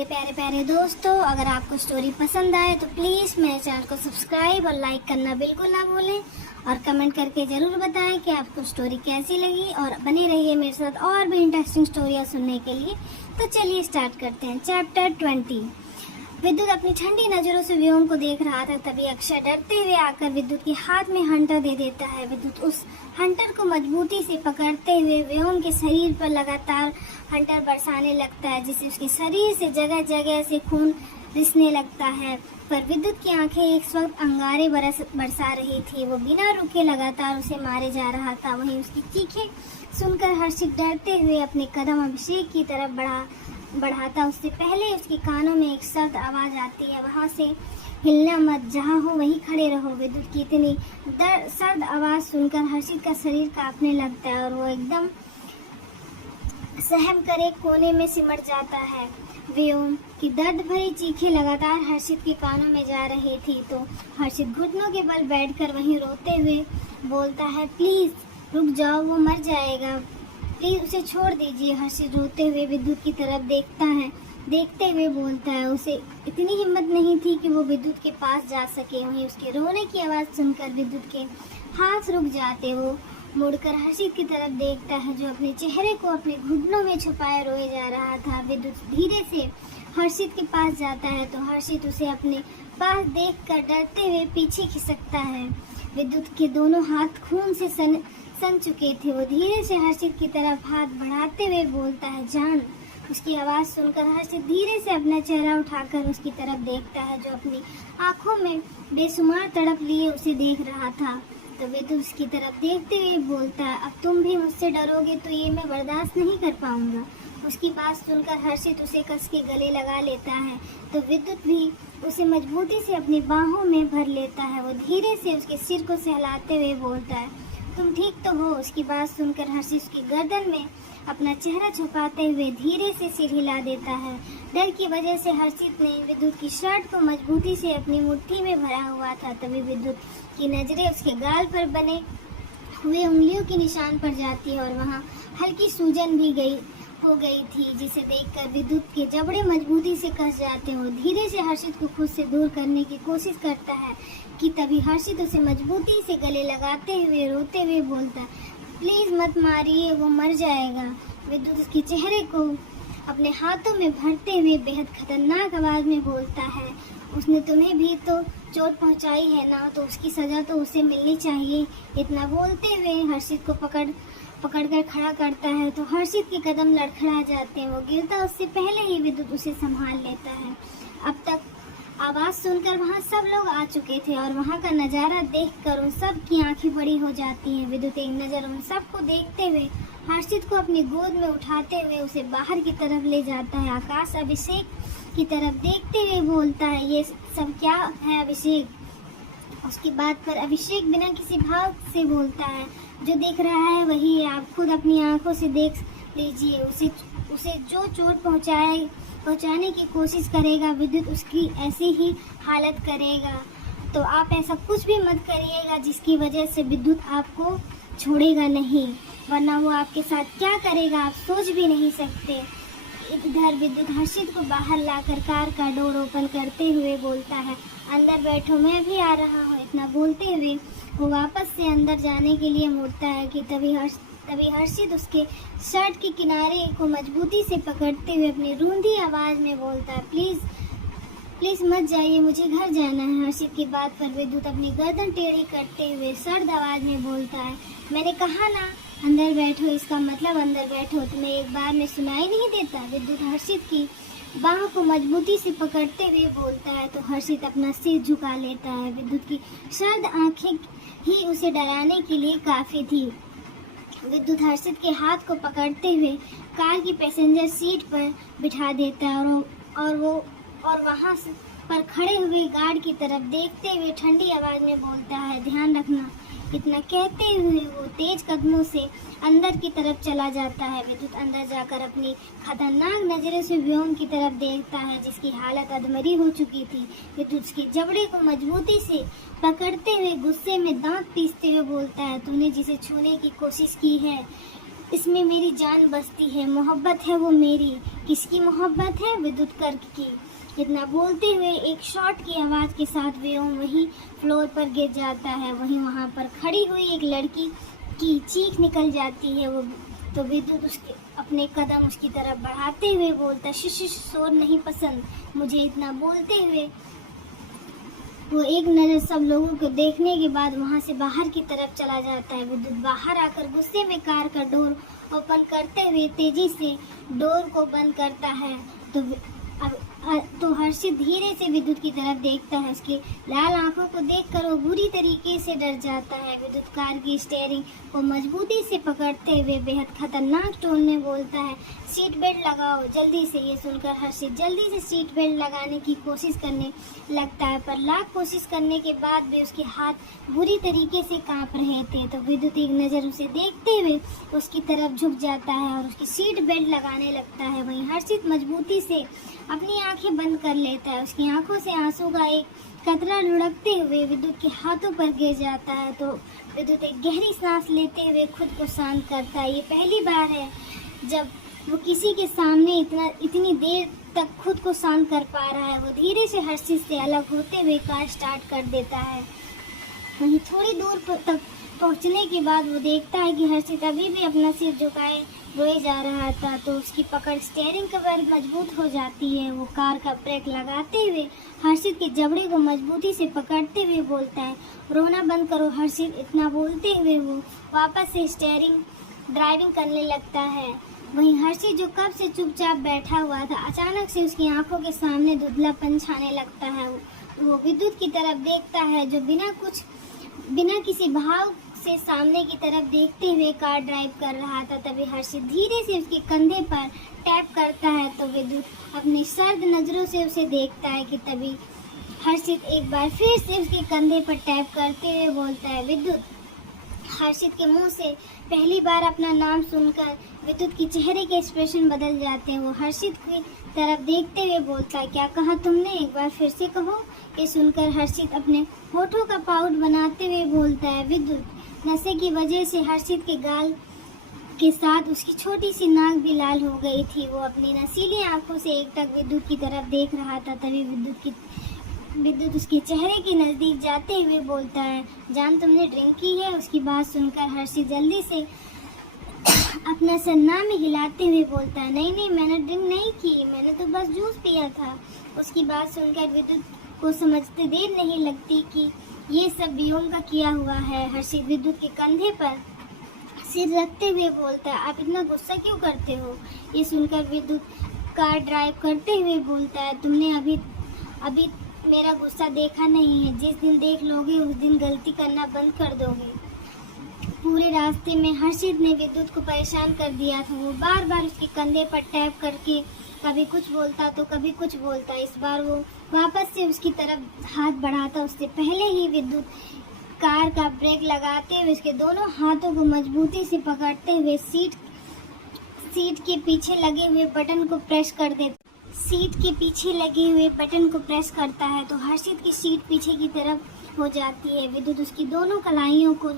मेरे प्यारे प्यारे दोस्तों, अगर आपको स्टोरी पसंद आए तो प्लीज़ मेरे चैनल को सब्सक्राइब और लाइक करना बिल्कुल ना भूलें और कमेंट करके ज़रूर बताएं कि आपको स्टोरी कैसी लगी और बने रहिए मेरे साथ और भी इंटरेस्टिंग स्टोरियाँ सुनने के लिए। तो चलिए स्टार्ट करते हैं। चैप्टर 20। विद्युत अपनी ठंडी नज़रों से व्योम को देख रहा था, तभी अक्षय डरते हुए आकर विद्युत के हाथ में हंटर दे देता है। विद्युत उस हंटर को मजबूती से पकड़ते हुए व्योम के शरीर पर लगातार हंटर बरसाने लगता है, जिससे उसके शरीर से जगह जगह से खून रिसने लगता है। पर विद्युत की आंखें एक वक्त अंगारे बरसा रही थी। वो बिना रुके लगातार उसे मारे जा रहा था। वहीं उसकी चीखें सुनकर हर्षित डरते हुए अपने कदम अभिषेक की तरफ बढ़ाता। उससे पहले उसके कानों में एक सख्त आवाज आती है, वहां से हिलना मत, जहां हो वहीं खड़े रहो। विद्युत की इतनी सर्द आवाज सुनकर हर्षित का शरीर कांपने लगता है और वो एकदम सहम कर एक कोने में सिमट जाता है। व्योम की दर्द भरी चीखें लगातार हर्षित के कानों में जा रही थी, तो हर्षित घुटनों के बल बैठकर वहीं रोते हुए बोलता है, प्लीज रुक जाओ, वो मर जाएगा, प्लीज उसे छोड़ दीजिए। हर्षित रोते हुए विद्युत की तरफ देखते हुए बोलता है। उसे इतनी हिम्मत नहीं थी कि वो विद्युत के पास जा सके। वहीं उसके रोने की आवाज़ सुनकर विद्युत के हाथ रुक जाते। वो मुड़कर हर्षित की तरफ देखता है, जो अपने चेहरे को अपने घुटनों में छुपाए रोए जा रहा था। विद्युत धीरे से हर्षित के पास जाता है तो हर्षित उसे अपने पास देखकर डरते हुए पीछे खिसकता है। विद्युत के दोनों हाथ खून से सन चुके थे। वो धीरे से हर्षित की तरफ हाथ बढ़ाते हुए बोलता है, जान। उसकी आवाज़ सुनकर हर्षित धीरे से अपना चेहरा उठाकर उसकी तरफ देखता है, जो अपनी आंखों में बेसुमार तड़प लिए उसे देख रहा था। तो विद्युत उसकी तरफ देखते हुए बोलता है, अब तुम भी मुझसे डरोगे तो ये मैं बर्दाश्त नहीं कर पाऊंगा। उसकी बात सुनकर हर्षित उसे कस के गले लगा लेता है, तो विद्युत भी उसे मजबूती से अपनी बाहों में भर लेता है। वो धीरे से उसके सिर को सहलाते हुए बोलता है, तुम ठीक तो हो। उसकी बात सुनकर हर्षित उसकी गर्दन में अपना चेहरा छुपाते हुए धीरे से सिर हिला देता है। डर की वजह से हर्षित ने विद्युत की शर्ट को मजबूती से अपनी मुट्ठी में भरा हुआ था। तभी विद्युत की नजरें उसके गाल पर बने हुए उंगलियों के निशान पर जाती है और वहाँ हल्की सूजन भी हो गई थी, जिसे देखकर विद्युत के जबड़े मजबूती से कस जाते हैं। धीरे से हर्षित को खुद से दूर करने की कोशिश करता है कि तभी हर्षित उसे मजबूती से गले लगाते हुए रोते हुए बोलता है, प्लीज मत मारिए, वो मर जाएगा। विद्युत उसके चेहरे को अपने हाथों में भरते हुए बेहद खतरनाक आवाज में बोलता है, उसने तुम्हें भी तो चोट पहुंचाई है ना, तो उसकी सजा तो उसे मिलनी चाहिए। इतना बोलते हुए हर्षित को पकड़कर खड़ा करता है, तो हर्षित के कदम लड़खड़ा जाते हैं। वो गिरता उससे पहले ही विद्युत उसे संभाल लेता है। अब तक आवाज सुनकर वहाँ सब लोग आ चुके थे और वहाँ का नज़ारा देखकर उन सब की आंखें बड़ी हो जाती हैं। विद्युत एक नज़र उन सबको देखते हुए हर्षित को अपनी गोद में उठाते हुए उसे बाहर की तरफ ले जाता है। आकाश अभिषेक की तरफ देखते हुए बोलता है, ये सब क्या है अभिषेक? उसकी बात पर अभिषेक बिना किसी भाव से बोलता है, जो दिख रहा है वही है, आप खुद अपनी आंखों से देख लीजिए। उसे जो चोट पहुंचाने की कोशिश करेगा, विद्युत उसकी ऐसी ही हालत करेगा। तो आप ऐसा कुछ भी मत करिएगा जिसकी वजह से विद्युत आपको छोड़ेगा नहीं, वरना वो आपके साथ क्या करेगा आप सोच भी नहीं सकते। इधर विद्युत हर्षित को बाहर लाकर कार का डोर ओपन करते हुए बोलता है, अंदर बैठो, मैं भी आ रहा हूँ। इतना बोलते हुए वो वापस से अंदर जाने के लिए मुड़ता है कि तभी हर्षित उसके शर्ट के किनारे को मजबूती से पकड़ते हुए अपनी रूंधी आवाज में बोलता है, प्लीज मत जाइए, मुझे घर जाना है। हर्षित की बात पर विद्युत अपनी गर्दन टेढ़ी करते हुए सर्द आवाज में बोलता है, मैंने कहा ना अंदर बैठो, इसका मतलब अंदर बैठो, तुम्हें एक बार में सुनाई नहीं देता? विद्युत हर्षित की बाहों को मजबूती से पकड़ते हुए बोलता है, तो हर्षित अपना सिर झुका लेता है। विद्युत की सर्द आंखें ही उसे डराने के लिए काफी थी। विद्युत हर्षित के हाथ को पकड़ते हुए कार की पैसेंजर सीट पर बिठा देता है और वहां पर खड़े हुए गार्ड की तरफ देखते हुए ठंडी आवाज में बोलता है, ध्यान रखना। इतना कहते हुए वो तेज कदमों से अंदर की तरफ चला जाता है। विद्युत अंदर जाकर अपनी खतरनाक नजरों से व्योम की तरफ देखता है, जिसकी हालत अधमरी हो चुकी थी। विद्युत उसके जबड़े को मजबूती से पकड़ते हुए गुस्से में दांत पीसते हुए बोलता है, तूने जिसे छूने की कोशिश की है इसमें मेरी जान बसती है, मोहब्बत है वो मेरी। किसकी मोहब्बत है? विद्युत कर्क की। इतना बोलते हुए एक शॉट की आवाज़ के साथ व्योम वहीं फ्लोर पर गिर जाता है। वहीं वहाँ पर खड़ी हुई एक लड़की की चीख निकल जाती है। वो तो विद्युत उसके अपने कदम उसकी तरफ बढ़ाते हुए बोलता, शिश शोर नहीं पसंद मुझे। इतना बोलते हुए वो एक नज़र सब लोगों को देखने के बाद वहाँ से बाहर की तरफ चला जाता है। विद्युत बाहर आकर गुस्से में कार का डोर ओपन करते हुए तेजी से डोर को बंद करता है। तो हर्षित धीरे से विद्युत की तरफ देखता है। उसकी लाल आंखों को देखकर वो बुरी तरीके से डर जाता है। विद्युत कार की स्टीयरिंग को मजबूती से पकड़ते हुए बेहद खतरनाक टोन में बोलता है, सीट बेल्ट लगाओ जल्दी से। ये सुनकर हर्षित जल्दी से सीट बेल्ट लगाने की कोशिश करने लगता है, पर लाख कोशिश करने के बाद भी उसके हाथ बुरी तरीके से कांप रहे थे। तो विद्युत एक नज़र उसे देखते हुए उसकी तरफ झुक जाता है और उसकी सीट बेल्ट लगाने लगता है। वहीं हर्षित मजबूती से अपनी आंखें बंद कर लेता है। उसकी आंखों से आंसू का एक कतरा लुढ़कते हुए विद्युत के हाथों पर गिर जाता है। तो विद्युत एक गहरी सांस लेते हुए खुद को शांत करता है। ये पहली बार है जब वो किसी के सामने इतनी देर तक खुद को शांत कर पा रहा है। वो धीरे से हर्षित से अलग होते हुए कार स्टार्ट कर देता है। वहीं थोड़ी दूर तक पहुंचने के बाद वो देखता है कि हर्षित अभी भी अपना सिर झुकाए रोए जा रहा था। तो उसकी पकड़ स्टीयरिंग पर मजबूत हो जाती है। वो कार का ब्रेक लगाते हुए हर्षित के जबड़े को मजबूती से पकड़ते हुए बोलता है, रोना बंद करो हर्षित। इतना बोलते हुए वो वापस से स्टीयरिंग ड्राइविंग करने लगता है। वहीं हर्षित जो कब से चुपचाप बैठा हुआ था, अचानक से उसकी आंखों के सामने धुंधलापन छाने लगता है। वो विद्युत की तरफ देखता है जो बिना किसी भाव से सामने की तरफ देखते हुए कार ड्राइव कर रहा था। तभी हर्षित धीरे से उसके कंधे पर टैप करता है। तो विद्युत अपनी सर्द नज़रों से उसे देखता है कि तभी हर्षित एक बार फिर से उसके कंधे पर टैप करते हुए बोलता है, विद्युत। हर्षित के मुंह से पहली बार अपना नाम सुनकर विद्युत के चेहरे के एक्सप्रेशन बदल जाते हैं। वो हर्षित की तरफ देखते हुए बोलता है, क्या कहा तुमने? एक बार फिर से कहो। ये सुनकर हर्षित अपने होठों का पाउट बनाते हुए बोलता है, विद्युत। नशे की वजह से हर्षित के गाल के साथ उसकी छोटी सी नाक भी लाल हो गई थी। वो अपनी नशीली आंखों से एकटक विद्युत की तरफ देख रहा था। तभी विद्युत उसके चेहरे के नज़दीक जाते हुए बोलता है, जान तुमने ड्रिंक की है? उसकी बात सुनकर हर्षित जल्दी से अपना सन्ना में हिलाते हुए बोलता है, नहीं मैंने ड्रिंक नहीं की, मैंने तो बस जूस पिया था। उसकी बात सुनकर विद्युत को समझते देर नहीं लगती कि ये सब व्योम का किया हुआ है। हर्षित विद्युत के कंधे पर सिर रखते हुए बोलता है, आप इतना गुस्सा क्यों करते हो? ये सुनकर विद्युत कार ड्राइव करते हुए बोलता है, तुमने अभी मेरा गुस्सा देखा नहीं है। जिस दिन देख लोगे उस दिन गलती करना बंद कर दोगे। पूरे रास्ते में हर्षित ने विद्युत को परेशान कर दिया था। वो बार बार उसके कंधे पर टैप करके कभी कुछ बोलता तो कभी कुछ बोलता। इस बार वो वापस से उसकी तरफ हाथ बढ़ाता। उससे पहले ही विद्युत कार का ब्रेक लगाते हुए उसके दोनों हाथों को मजबूती से पकड़ते हुए सीट के पीछे लगे हुए बटन को प्रेस कर देता। सीट के पीछे लगे हुए बटन को प्रेस करता है तो हर्षित की सीट पीछे की तरफ हो जाती है। विद्युत उसकी दोनों कलाइयों को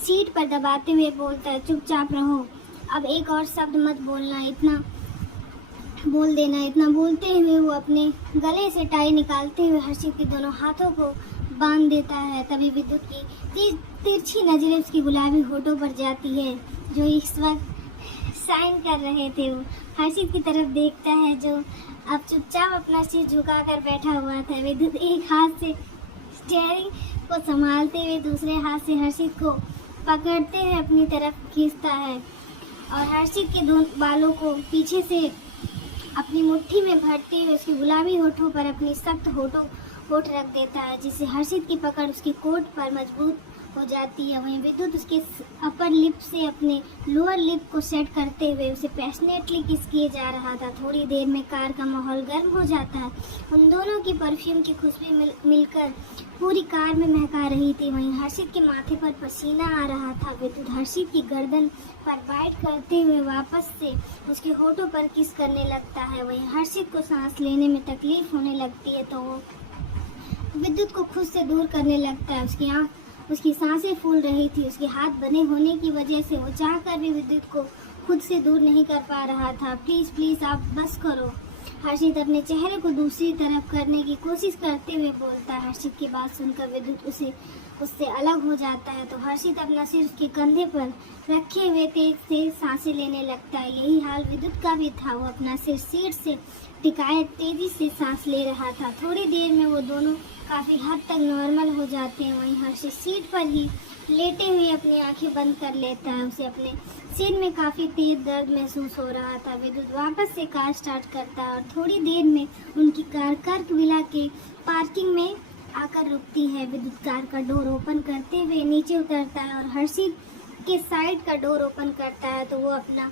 सीट पर दबाते हुए बोलता है, चुपचाप रहो, अब एक और शब्द मत बोलना, इतना बोल देना। इतना बोलते हुए वो अपने गले से टाई निकालते हुए हर्षित के दोनों हाथों को बांध देता है। तभी विद्युत की तिरछी नजरें उसकी गुलाबी होठों पर जाती है जो इस वक्त साइन कर रहे थे। वो हर्षित की तरफ देखता है जो अब चुपचाप अपना सिर झुकाकर बैठा हुआ था। विद्युत एक हाथ से स्टीयरिंग को संभालते हुए दूसरे हाथ से हर्षित को पकड़ते हुए अपनी तरफ खींचता है और हर्षित के दोनों बालों को पीछे से अपनी मुट्ठी में भरते हुए उसके गुलाबी होठों पर अपनी सख्त होठ रख देता है, जिससे हर्षित की पकड़ उसके कोट पर मजबूत हो जाती है। वहीं विद्युत उसके अपर लिप से अपने लोअर लिप को सेट करते हुए उसे पैशनेटली किस किए जा रहा था। थोड़ी देर में कार का माहौल गर्म हो जाता है। उन दोनों की परफ्यूम की खुशबू मिलकर पूरी कार में महका रही थी। वहीं हर्षित के माथे पर पसीना आ रहा था। विद्युत हर्षित की गर्दन पर बाइट करते हुए वापस से उसके होठों पर किस करने लगता है। वहीं हर्षित को सांस लेने में तकलीफ होने लगती है तो वो विद्युत को खुद से दूर करने लगता है। उसकी सांसें फूल रही थी। उसके हाथ बंधे होने की वजह से वो चाहकर भी विद्युत को खुद से दूर नहीं कर पा रहा था। प्लीज़ प्लीज़ आप बस करो। हर्षित अपने चेहरे को दूसरी तरफ करने की कोशिश करते हुए बोलता है। हर्षित की बात सुनकर विद्युत उससे अलग हो जाता है तो हर्षित अपना सिर उसके कंधे पर रखे हुए तेज से सांसें लेने लगता है। यही हाल विद्युत का भी था। वो अपना सिर सीट से टिकाए तेजी से सांस ले रहा था। थोड़ी देर में वो दोनों काफ़ी हद तक नॉर्मल हो जाते हैं। वहीं हर्षित सीट पर ही लेटे हुए अपनी आंखें बंद कर लेता है। उसे अपने सिर में काफ़ी तेज दर्द महसूस हो रहा था। विद्युत वापस से कार स्टार्ट करता है और थोड़ी देर में उनकी कार कर्कविला के पार्किंग में आकर रुकती है। विद्युत कार का डोर ओपन करते हुए नीचे उतरता है और हर्षित के साइड का डोर ओपन करता है तो वो अपना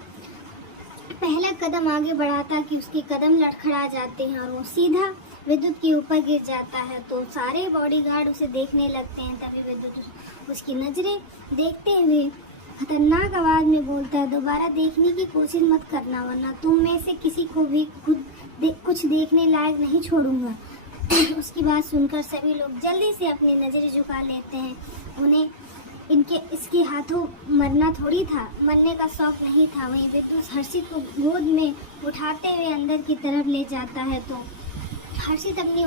पहला कदम आगे बढ़ाता कि उसके कदम लड़खड़ा जाते हैं और वो सीधा विद्युत के ऊपर गिर जाता है। तो सारे बॉडीगार्ड उसे देखने लगते हैं। तभी विद्युत उसकी नज़रें देखते हुए खतरनाक आवाज़ में बोलता है, दोबारा देखने की कोशिश मत करना वरना तुम में से किसी को भी कुछ देखने लायक नहीं छोड़ूंगा। उसकी बात सुनकर सभी लोग जल्दी से अपनी नज़रें झुका लेते हैं। उन्हें इसके हाथों मरना थोड़ी था, मरने का शौक नहीं था। वहीं विद्युत हर्षित को गोद में उठाते हुए अंदर की तरफ ले जाता है तो हर्षित अपनी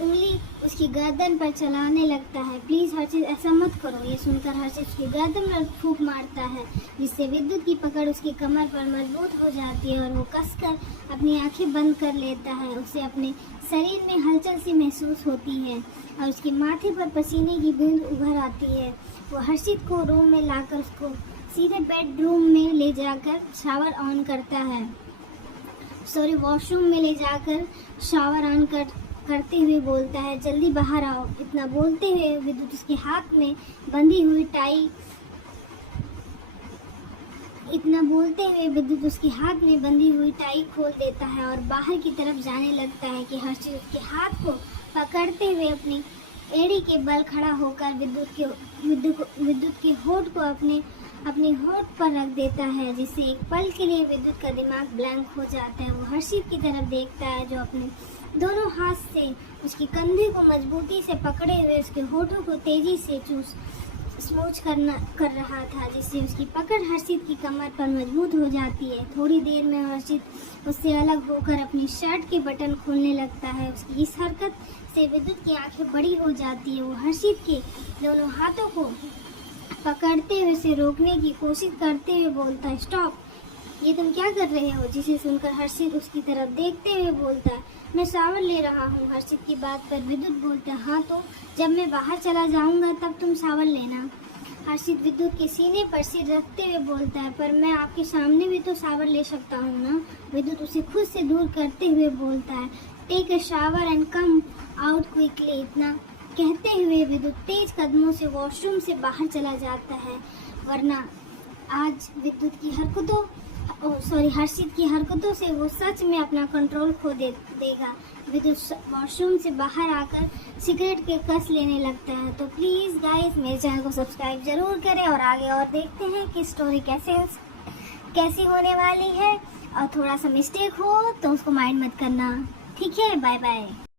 उंगली उसकी गर्दन पर चलाने लगता है। प्लीज़ हर्षित ऐसा मत करो। ये सुनकर हर्षित उसकी गर्दन पर फूंक मारता है जिससे विद्युत की पकड़ उसकी कमर पर मजबूत हो जाती है और वो कसकर अपनी आंखें बंद कर लेता है। उसे अपने शरीर में हलचल सी महसूस होती है और उसके माथे पर पसीने की बूंद उभर आती है। वो हर्षित को रूम में लाकर उसको सीधे बेडरूम में ले जाकर शावर ऑन करता है। वॉशरूम में ले जाकर शावर ऑन करते हुए बोलता है, जल्दी बाहर आओ। इतना बोलते हुए विद्युत उसके हाथ में बंधी हुई टाई खोल देता है और बाहर की तरफ जाने लगता है कि हर्षित उसके हाथ को पकड़ते हुए अपनी एड़ी के बल खड़ा होकर विद्युत के होठ को अपने होठ पर रख देता है जिससे एक पल के लिए विद्युत का दिमाग ब्लैंक हो जाता है। वो हर्षित की तरफ देखता है जो अपने दोनों हाथ से उसके कंधे को मजबूती से पकड़े हुए उसके होठों को तेजी से स्मूच कर रहा था जिससे उसकी पकड़ हर्षित की कमर पर मजबूत हो जाती है। थोड़ी देर में हर्षित उससे अलग होकर अपनी शर्ट के बटन खोलने लगता है। उसकी इस हरकत से विद्युत की आंखें बड़ी हो जाती है। वो हर्षित के दोनों हाथों को पकड़ते हुए उसे रोकने की कोशिश करते हुए बोलता है, स्टॉप, ये तुम क्या कर रहे हो? जिसे सुनकर हर्षित उसकी तरफ देखते हुए बोलता है, मैं शावर ले रहा हूँ। हर्षित की बात पर विद्युत बोलता है, हाँ तो जब मैं बाहर चला जाऊँगा तब तुम शावर लेना। हर्षित विद्युत के सीने पर सिर रखते हुए बोलता है, पर मैं आपके सामने भी तो शावर ले सकता हूँ ना। विद्युत उसे खुद से दूर करते हुए बोलता है, take a shower and come out quickly. इतना कहते हुए विद्युत तेज कदमों से वॉशरूम से बाहर चला जाता है, वरना आज हर्षित की हरकतों से वो सच में अपना कंट्रोल खो देगा। विद्युत वॉशरूम से बाहर आकर सिगरेट के कस लेने लगता है। तो प्लीज़ गाइस मेरे चैनल को सब्सक्राइब जरूर करें और आगे और देखते हैं कि स्टोरी कैसी होने वाली है। और थोड़ा सा मिस्टेक हो तो उसको माइंड मत करना, ठीक है? Bye bye.